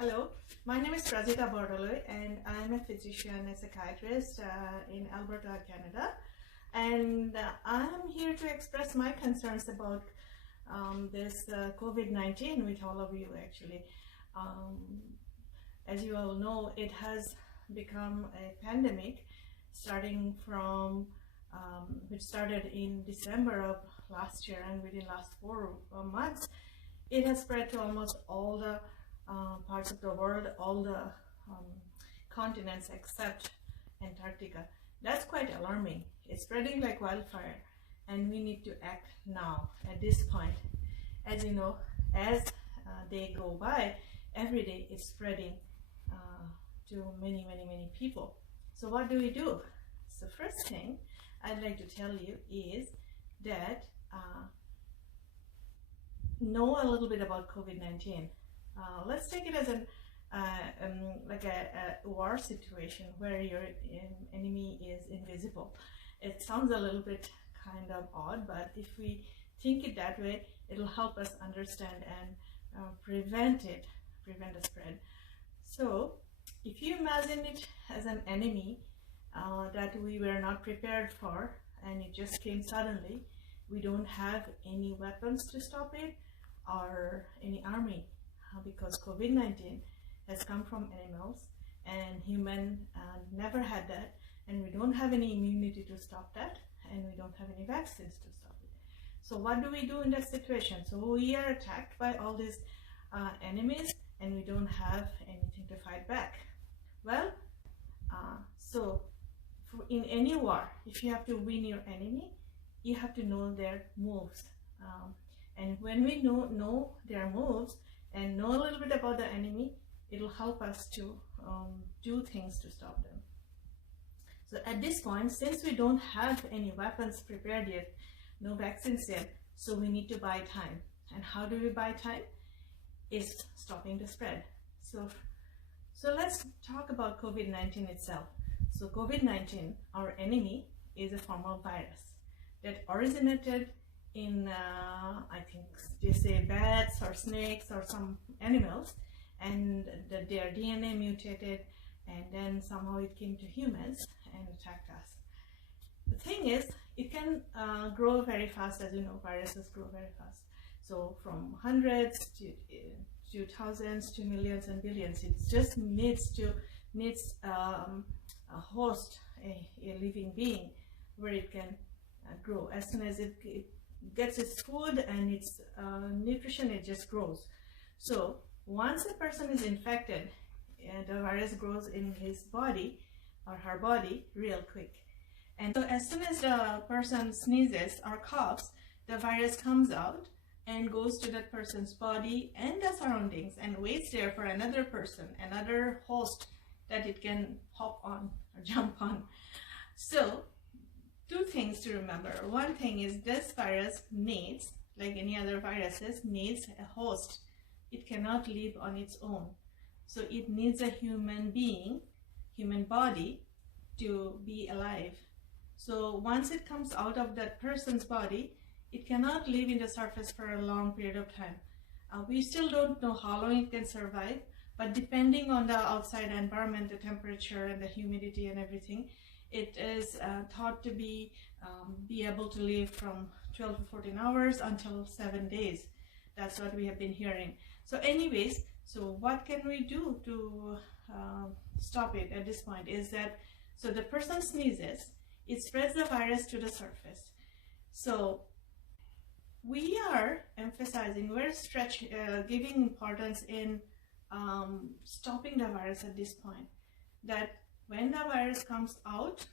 Hello, my name is Prajjita Bardoloi and I'm a physician and psychiatrist in Alberta, Canada. And I'm here to express my concerns about this COVID-19 with all of you actually. As you all know, it has become a pandemic starting from which started in December of last year, and within last 4 months it has spread to almost all the parts of the world, all the continents except Antarctica. That's quite alarming. It's spreading like wildfire and we need to act now at this point. As you know, as they go by, every day it's spreading to many people. So what do we do? So first thing I'd like to tell you is that know a little bit about COVID-19. Let's take it as like a war situation where your enemy is invisible. It sounds a little bit kind of odd, but if we think it that way, it'll help us understand and prevent the spread. So if you imagine it as an enemy that we were not prepared for and it just came suddenly, we don't have any weapons to stop it or any army, because COVID-19 has come from animals and human never had that, and we don't have any immunity to stop that, and we don't have any vaccines to stop it. So what do we do in that situation? So we are attacked by all these enemies and we don't have anything to fight back. Well, so in any war, if you have to win your enemy, you have to know their moves. And when we know their moves and know a little bit about the enemy, it'll help us to do things to stop them. So at this point, since we don't have any weapons prepared yet, no vaccines yet, so we need to buy time. And how do we buy time? Is stopping the spread. So let's talk about COVID-19 itself. So COVID-19, our enemy, is a form of virus that originated in I think they say bats or snakes or some animals, and their DNA mutated, and then somehow it came to humans and attacked us. The thing is, it can grow very fast. As you know, viruses grow very fast. So from hundreds to thousands to millions and billions. It just needs a host, a living being, where it can grow. As soon as it gets its food and its nutrition, it just grows. So once a person is infected, the virus grows in his body or her body real quick. And so as soon as the person sneezes or coughs, the virus comes out and goes to that person's body and the surroundings and waits there for another person, another host that it can hop on or jump on. So two things to remember. One thing is this virus needs, like any other viruses, needs a host. It cannot live on its own. So it needs a human being, human body, to be alive. So once it comes out of that person's body, it cannot live in the surface for a long period of time. We still don't know how long it can survive, but depending on the outside environment, the temperature and the humidity and everything, it is thought to be able to live from 12 to 14 hours until 7 days. That's what we have been hearing. So anyways, so what can we do to stop it at this point is that, so the person sneezes, it spreads the virus to the surface. So we are emphasizing, we're giving importance in stopping the virus at this point, that when the virus comes out,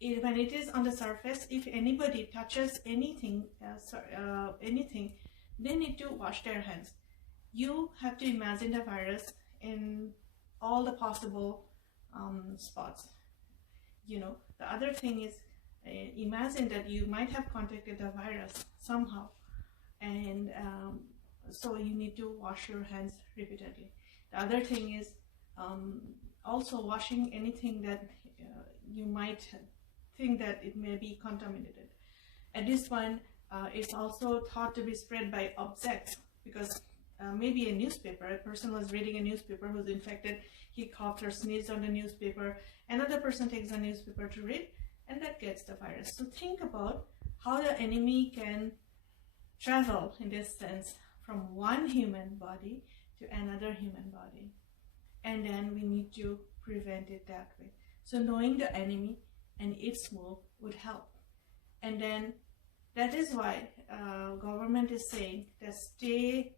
when it is on the surface, if anybody touches anything, they need to wash their hands. You have to imagine the virus in all the possible spots. You know, the other thing is, imagine that you might have contacted the virus somehow, and so you need to wash your hands repeatedly. The other thing is also washing anything that you might think that it may be contaminated. At this point, it's also thought to be spread by objects, because maybe a newspaper. A person was reading a newspaper who's infected. He coughed or sneezed on the newspaper. Another person takes the newspaper to read, and that gets the virus. So think about how the enemy can travel, in this sense, from one human body to another human body. And then we need to prevent it that way. So knowing the enemy and its move would help. And then that is why government is saying that stay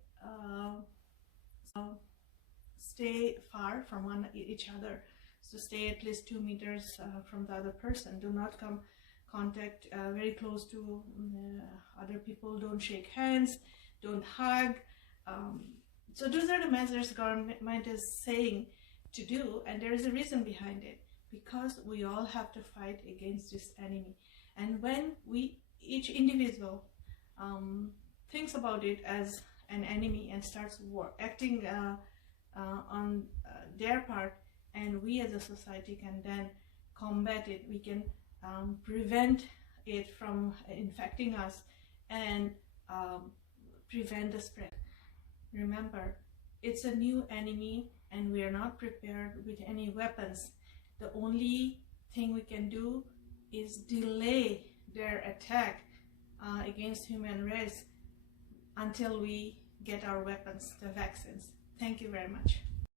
far from each other. So stay at least 2 meters from the other person. Do not come contact very close to other people. Don't shake hands. Don't hug. So those are the measures government is saying to do, and there is a reason behind it, because we all have to fight against this enemy. And when each individual thinks about it as an enemy and starts acting on their part, and we as a society can then combat it, we can prevent it from infecting us and prevent the spread. Remember, it's a new enemy and we are not prepared with any weapons. The only thing we can do is delay their attack against human race until we get our weapons, the vaccines. Thank you very much.